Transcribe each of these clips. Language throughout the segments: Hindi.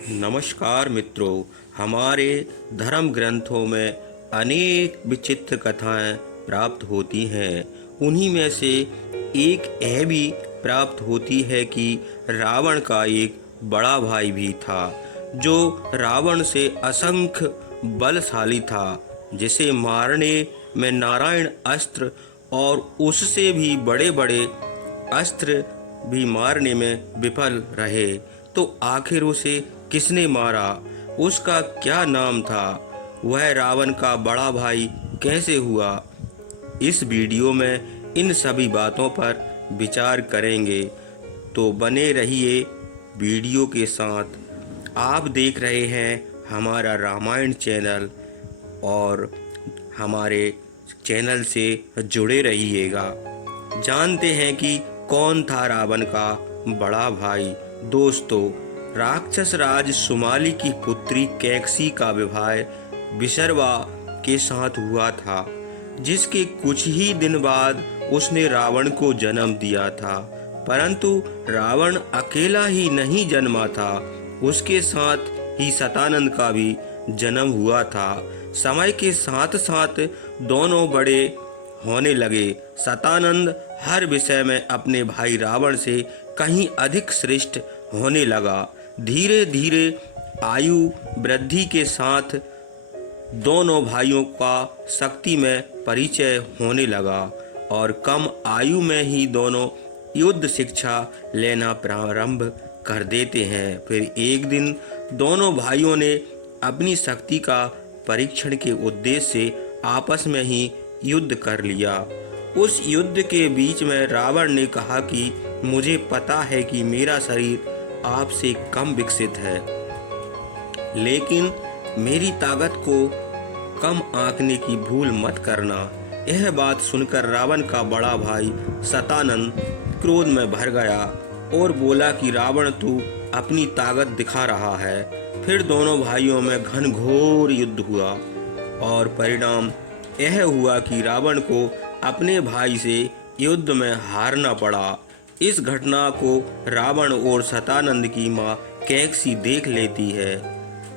नमस्कार मित्रों। हमारे धर्म ग्रंथों में अनेक विचित्र कथाएं प्राप्त होती हैं। उन्हीं में से एक यह भी प्राप्त होती है कि रावण का एक बड़ा भाई भी था, जो रावण से असंख्य बलशाली था, जिसे मारने में नारायण अस्त्र और उससे भी बड़े बड़े अस्त्र भी मारने में विफल रहे। तो आखिर उसे किसने मारा? उसका क्या नाम था? वह रावण का बड़ा भाई कैसे हुआ? इस वीडियो में इन सभी बातों पर विचार करेंगे, तो बने रहिए वीडियो के साथ। आप देख रहे हैं हमारा रामायण चैनल, और हमारे चैनल से जुड़े रहिएगा। जानते हैं कि कौन था रावण का बड़ा भाई। दोस्तों, राक्षस राज सुमाली की पुत्री कैकसी का विवाह विशर्वा के साथ हुआ था, जिसके कुछ ही दिन बाद उसने रावण को जन्म दिया था। परंतु रावण अकेला ही नहीं जन्मा था, उसके साथ ही सतानंद का भी जन्म हुआ था। समय के साथ साथ दोनों बड़े होने लगे। सतानंद हर विषय में अपने भाई रावण से कहीं अधिक श्रेष्ठ होने लगा। धीरे धीरे आयु वृद्धि के साथ दोनों भाइयों का शक्ति में परिचय होने लगा, और कम आयु में ही दोनों युद्ध शिक्षा लेना प्रारंभ कर देते हैं। फिर एक दिन दोनों भाइयों ने अपनी शक्ति का परीक्षण के उद्देश्य से आपस में ही युद्ध कर लिया। उस युद्ध के बीच में रावण ने कहा कि मुझे पता है कि मेरा शरीर आपसे कम विकसित है, लेकिन मेरी ताकत को कम आंकने की भूल मत करना। यह बात सुनकर रावण का बड़ा भाई सतानंद क्रोध में भर गया और बोला कि रावण, तू अपनी ताकत दिखा रहा है। फिर दोनों भाइयों में घनघोर युद्ध हुआ, और परिणाम यह हुआ कि रावण को अपने भाई से युद्ध में हारना पड़ा। इस घटना को रावण और सतानंद की माँ कैकसी देख लेती है।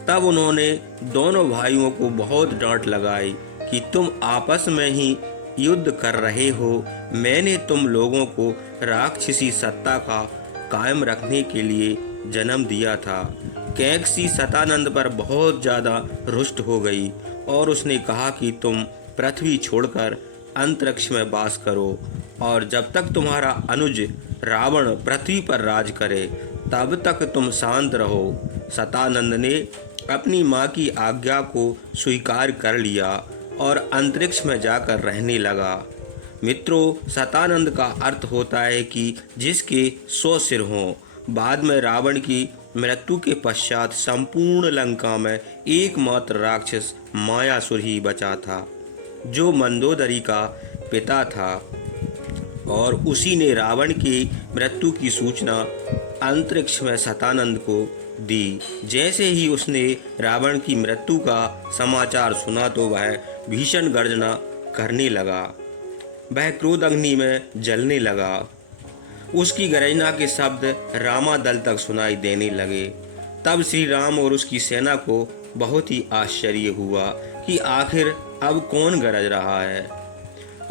तब उन्होंने दोनों भाइयों को बहुत डांट लगाई कि तुम आपस में ही युद्ध कर रहे हो। मैंने तुम लोगों को राक्षसी सत्ता का कायम रखने के लिए जन्म दिया था। कैकसी सतानंद पर बहुत ज़्यादा रुष्ट हो गई और उसने कहा कि तुम पृथ्वी छोड़कर अंतरिक्ष में वास करो, और जब तक तुम्हारा अनुज रावण पृथ्वी पर राज करे तब तक तुम शांत रहो। सतानंद ने अपनी माँ की आज्ञा को स्वीकार कर लिया और अंतरिक्ष में जाकर रहने लगा। मित्रों, सतानंद का अर्थ होता है कि जिसके 100 सिर हों। बाद में रावण की मृत्यु के पश्चात संपूर्ण लंका में एकमात्र राक्षस मायासुर ही बचा था, जो मंदोदरी का पिता था, और उसी ने रावण की मृत्यु की सूचना अंतरिक्ष में सतानंद को दी। जैसे ही उसने रावण की मृत्यु का समाचार सुना तो वह भीषण गर्जना करने लगा। वह क्रोध अग्नि में जलने लगा। उसकी गर्जना के शब्द रामादल तक सुनाई देने लगे। तब श्री राम और उसकी सेना को बहुत ही आश्चर्य हुआ कि आखिर अब कौन गरज रहा है।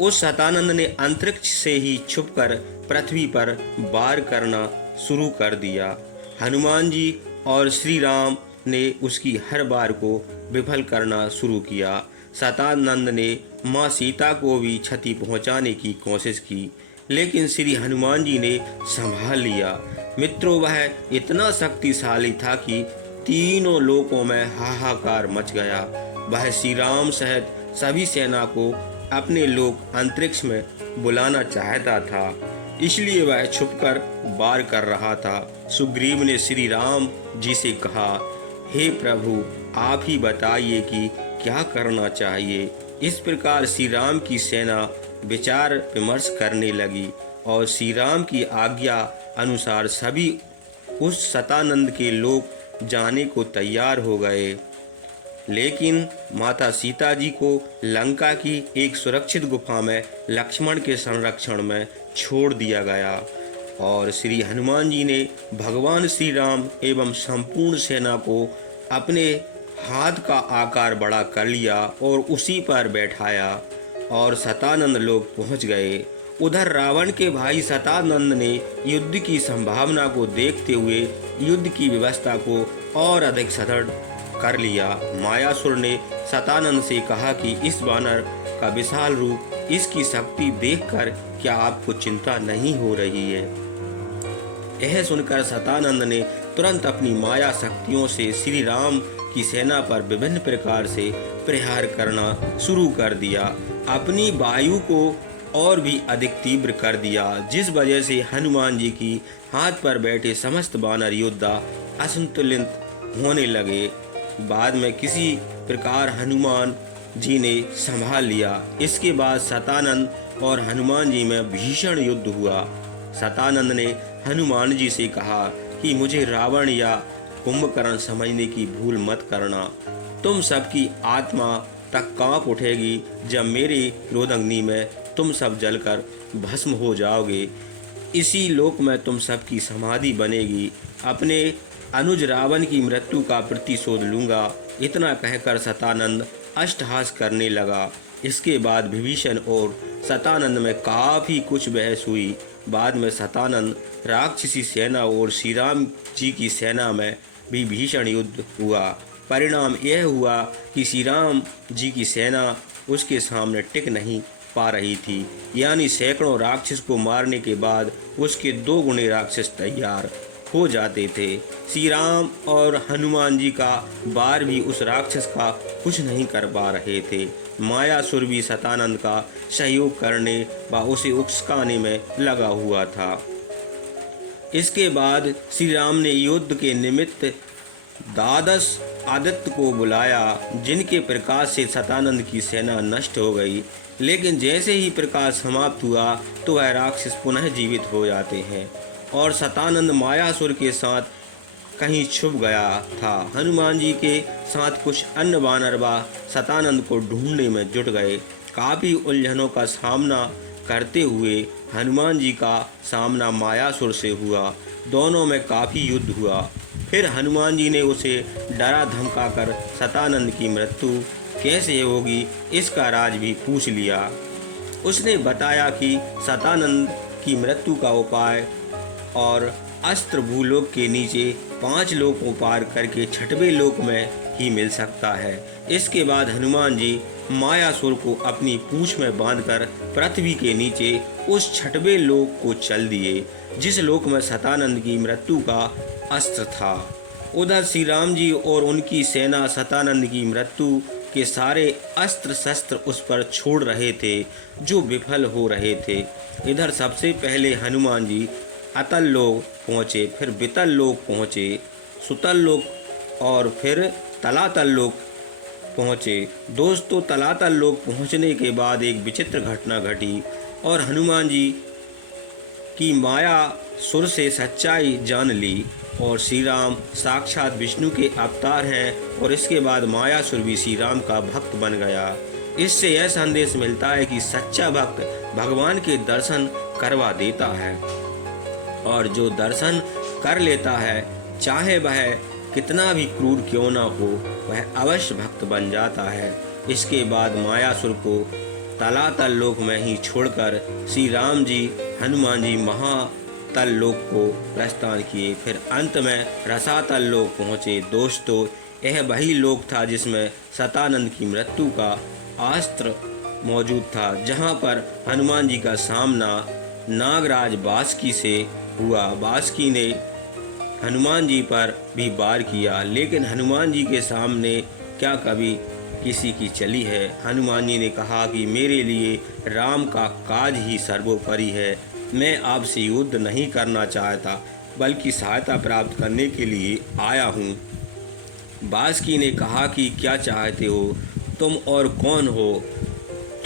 उस सतानंद ने अंतरिक्ष से ही छुपकर पृथ्वी पर वार करना शुरू कर दिया। हनुमान जी और श्री राम ने उसकी हर बार को विफल करना शुरू किया। सतानंद ने माँ सीता को भी क्षति पहुँचाने की कोशिश की, लेकिन श्री हनुमान जी ने संभाल लिया। मित्रों, वह इतना शक्तिशाली था कि तीनों लोकों में हाहाकार मच गया। वह श्री राम सहित सभी सेना को अपने लोक अंतरिक्ष में बुलाना चाहता था, इसलिए वह छुपकर वार कर रहा था। सुग्रीव ने श्री राम जी से कहा, हे प्रभु, आप ही बताइए कि क्या करना चाहिए। इस प्रकार श्री राम की सेना विचार विमर्श करने लगी, और श्री राम की आज्ञा अनुसार सभी उस सतानंद के लोक जाने को तैयार हो गए। लेकिन माता सीता जी को लंका की एक सुरक्षित गुफा में लक्ष्मण के संरक्षण में छोड़ दिया गया, और श्री हनुमान जी ने भगवान श्री राम एवं संपूर्ण सेना को अपने हाथ का आकार बड़ा कर लिया और उसी पर बैठाया और शतानंद लोग पहुंच गए। उधर रावण के भाई शतानंद ने युद्ध की संभावना को देखते हुए युद्ध की व्यवस्था को और अधिक सदृढ़ कर लिया। मायासुर ने शतानंद से कहा कि इस वानर का विशाल रूप, इसकी शक्ति देखकर क्या आपको चिंता नहीं हो रही है? यह सुनकर शतानंद ने तुरंत अपनी माया शक्तियों से श्री राम की सेना पर विभिन्न प्रकार से प्रहार करना शुरू कर दिया। अपनी वायु को और भी अधिक तीव्र कर दिया, जिस वजह से हनुमान जी की हाथ पर बैठे समस्त वानर योद्धा असंतुलित होने लगे। बाद में किसी प्रकार हनुमान जी ने संभाल लिया। इसके बाद शतानंद और हनुमान जी में भीषण युद्ध हुआ। शतानंद ने हनुमान जी से कहा कि मुझे रावण या कुंभकर्ण समझने की भूल मत करना। तुम सबकी आत्मा तक कांप उठेगी जब मेरी क्रोधाग्नि में तुम सब जलकर भस्म हो जाओगे। इसी लोक में तुम सबकी समाधि बनेगी। अपने अनुज रावण की मृत्यु का प्रतिशोध लूंगा। इतना कहकर शतानंद अट्टहास करने लगा। इसके बाद विभीषण और शतानंद में काफी कुछ बहस हुई। बाद में शतानंद राक्षसी सेना और श्री राम जी की सेना में भी भीषण युद्ध हुआ। परिणाम यह हुआ कि श्री राम जी की सेना उसके सामने टिक नहीं पा रही थी, यानी सैकड़ों राक्षस को मारने के बाद उसके 2 गुने राक्षस तैयार हो जाते थे। श्री राम और हनुमान जी का बार भी उस राक्षस का कुछ नहीं कर पा रहे थे। मायासुर भी शतानंद का सहयोग करने व उसे उकसाने में लगा हुआ था। इसके बाद श्री राम ने युद्ध के निमित्त द्वादश आदित्य को बुलाया, जिनके प्रकाश से शतानंद की सेना नष्ट हो गई। लेकिन जैसे ही प्रकाश समाप्त हुआ तो वह राक्षस पुनः जीवित हो जाते हैं और शतानंद मायासुर के साथ कहीं छुप गया था। हनुमान जी के साथ कुछ अन्य वानर व शतानंद को ढूंढने में जुट गए। काफ़ी उलझनों का सामना करते हुए हनुमान जी का सामना मायासुर से हुआ। दोनों में काफ़ी युद्ध हुआ। फिर हनुमान जी ने उसे डरा धमकाकर शतानंद की मृत्यु कैसे होगी इसका राज भी पूछ लिया। उसने बताया कि शतानंद की मृत्यु का उपाय और अस्त्र भूलोक के नीचे 5 लोकों पार करके 6वें लोक में ही मिल सकता है। इसके बाद हनुमान जी मायासुर को अपनी पूंछ में बांधकर पृथ्वी के नीचे उस 6वें लोक को चल दिए, जिस लोक में शतानंद की मृत्यु का अस्त्र था। उधर श्री राम जी और उनकी सेना शतानंद की मृत्यु के सारे अस्त्र शस्त्र उस पर छोड़ रहे थे, जो विफल हो रहे थे। इधर सबसे पहले हनुमान जी अतल लोक पहुँचे, फिर वितल लोक पहुँचे, सुतल लोक और फिर तलातल लोक पहुँचे। दोस्तों, तलातल लोक पहुँचने के बाद एक विचित्र घटना घटी और हनुमान जी की माया सुर से सच्चाई जान ली और श्री राम साक्षात विष्णु के अवतार हैं। और इसके बाद मायासुर भी श्री राम का भक्त बन गया। इससे यह संदेश मिलता है कि सच्चा भक्त भगवान के दर्शन करवा देता है और जो दर्शन कर लेता है, चाहे वह कितना भी क्रूर क्यों ना हो, वह अवश्य भक्त बन जाता है। इसके बाद मायासुर को तलातल लोक में ही छोड़कर श्री राम जी हनुमान जी महातल लोक को प्रस्थान किए। फिर अंत में रसातल लोक पहुँचे। दोस्तों, यह वही लोक था जिसमें शतानंद की मृत्यु का अस्त्र मौजूद था, जहाँ पर हनुमान जी का सामना नागराज बासुकी से हुआ। बासुकी ने हनुमान जी पर भी वार किया, लेकिन हनुमान जी के सामने क्या कभी किसी की चली है। हनुमान जी ने कहा कि मेरे लिए राम का काज ही सर्वोपरि है। मैं आपसे युद्ध नहीं करना चाहता, बल्कि सहायता प्राप्त करने के लिए आया हूँ। बासुकी ने कहा कि क्या चाहते हो, तुम और कौन हो?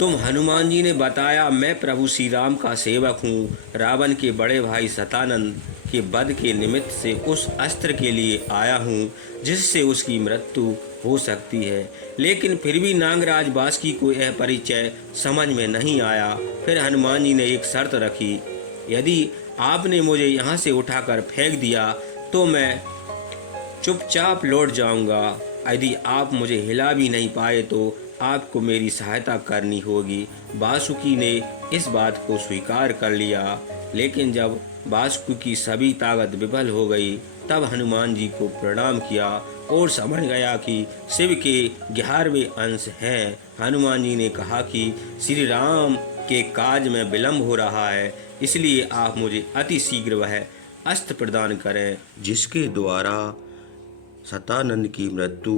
तुम? हनुमान जी ने बताया, मैं प्रभु श्री राम का सेवक हूँ। रावण के बड़े भाई शतानंद के वध के निमित्त से उस अस्त्र के लिए आया हूँ जिससे उसकी मृत्यु हो सकती है। लेकिन फिर भी नागराज बासुकी को यह परिचय समझ में नहीं आया। फिर हनुमान जी ने एक शर्त रखी, यदि आपने मुझे यहाँ से उठाकर फेंक दिया तो मैं चुपचाप लौट जाऊंगा। यदि आप मुझे हिला भी नहीं पाए तो आपको मेरी सहायता करनी होगी। वासुकी ने इस बात को स्वीकार कर लिया, लेकिन जब वासुकी की सभी ताकत विफल हो गई तब हनुमान जी को प्रणाम किया और समझ गया कि शिव के 11वें अंश हैं। हनुमान जी ने कहा कि श्री राम के काज में विलंब हो रहा है, इसलिए आप मुझे अति शीघ्र वह अस्त्र प्रदान करें जिसके द्वारा सतानंद की मृत्यु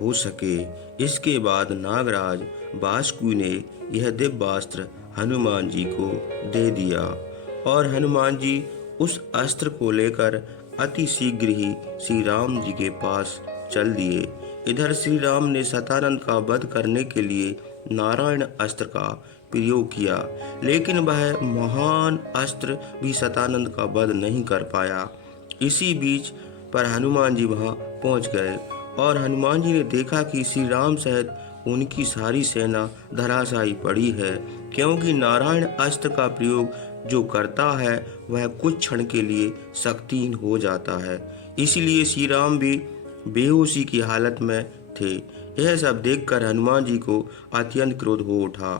हो सके। इसके बाद नागराज वासुकी ने यह दिव्यास्त्र हनुमान जी को दे दिया और हनुमान जी उस अस्त्र को लेकर अति शीघ्र ही श्री राम जी के पास चल दिए। इधर श्री राम ने सतानंद का वध करने के लिए नारायण अस्त्र का प्रयोग किया, लेकिन वह महान अस्त्र भी सतानंद का वध नहीं कर पाया। इसी बीच पर हनुमान जी वहां पहुंच गए और हनुमान जी ने देखा कि श्री राम सहित उनकी सारी सेना धराशायी पड़ी है, क्योंकि नारायण अस्त्र का प्रयोग जो करता है वह कुछ क्षण के लिए शक्तिहीन हो जाता है। इसलिए श्री राम भी बेहोशी की हालत में थे। यह सब देखकर हनुमान जी को अत्यंत क्रोध हो उठा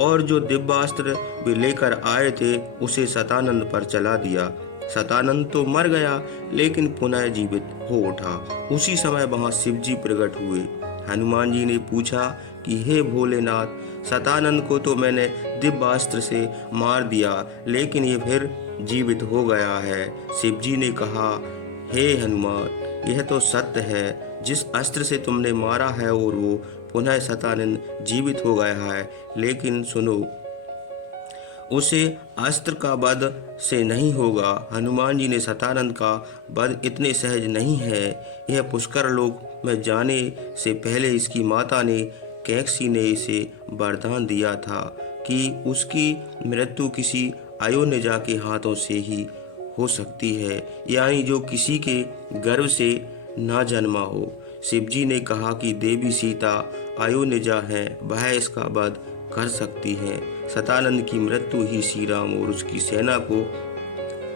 और जो दिव्यास्त्र वे लेकर आए थे उसे सतानंद पर चला दिया। सतानंद तो मर गया, लेकिन पुनः जीवित हो उठा। उसी समय वहां शिव जी प्रकट हुए। हनुमान जी ने पूछा कि हे भोलेनाथ, सतानंद को तो मैंने दिव्यास्त्र से मार दिया, लेकिन ये फिर जीवित हो गया है। शिव जी ने कहा, हे हनुमान, यह तो सत्य है, जिस अस्त्र से तुमने मारा है और वो पुनः सतानंद जीवित हो गया है, लेकिन सुनो, उसे अस्त्र का वध से नहीं होगा। हनुमान जी ने सतानंद का वध इतने सहज नहीं है। यह पुष्कर लोक में जाने से पहले इसकी माता ने कैकसी ने इसे वरदान दिया था कि उसकी मृत्यु किसी अयोनिजा के हाथों से ही हो सकती है, यानी जो किसी के गर्भ से ना जन्मा हो। शिवजी ने कहा कि देवी सीता अयोनिजा है, वह इसका वध कर सकती हैं। सतानंद की मृत्यु ही श्री राम और उसकी सेना को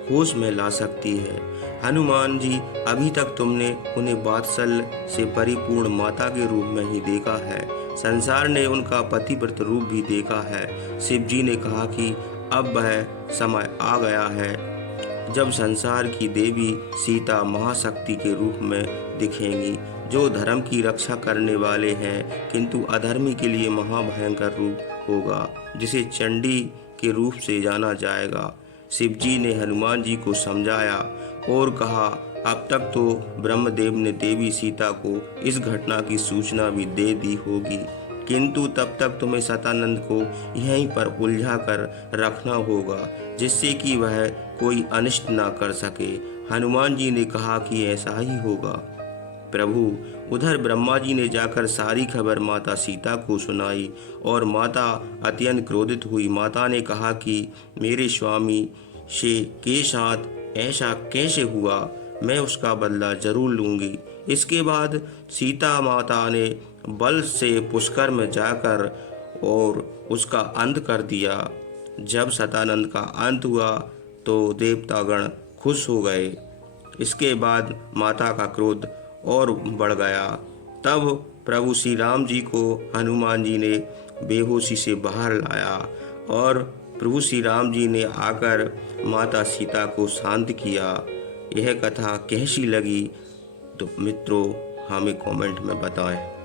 होश में ला सकती है। हनुमान जी, अभी तक तुमने उन्हें वात्सल्य से परिपूर्ण माता के रूप में ही देखा है, संसार ने उनका पतिव्रत रूप भी देखा है। शिव जी ने कहा कि अब वह समय आ गया है जब संसार की देवी सीता महाशक्ति के रूप में दिखेंगी, जो धर्म की रक्षा करने वाले हैं, किंतु अधर्मी के लिए महाभयंकर रूप होगा, जिसे चंडी के रूप से जाना जाएगा। शिव जी ने हनुमान जी को समझाया और कहा, अब तक तो ब्रह्मदेव ने देवी सीता को इस घटना की सूचना भी दे दी होगी, किंतु तब तक तुम्हें सतानंद को यहीं पर उलझा कर रखना होगा, जिससे कि वह कोई अनिष्ट ना कर सके। हनुमान जी ने कहा कि ऐसा ही होगा प्रभु। उधर ब्रह्मा जी ने जाकर सारी खबर माता सीता को सुनाई और माता अत्यंत क्रोधित हुई। माता ने कहा कि मेरे स्वामी के साथ ऐसा कैसे हुआ, मैं उसका बदला जरूर लूंगी। इसके बाद सीता माता ने बल से पुष्कर में जाकर और उसका अंत कर दिया। जब सतानंद का अंत हुआ तो देवतागण खुश हो गए। इसके बाद माता का क्रोध और बढ़ गया। तब प्रभु श्री राम जी को हनुमान जी ने बेहोशी से बाहर लाया और प्रभु श्री राम जी ने आकर माता सीता को शांत किया। यह कथा कैसी लगी तो मित्रों हमें कमेंट में बताएं।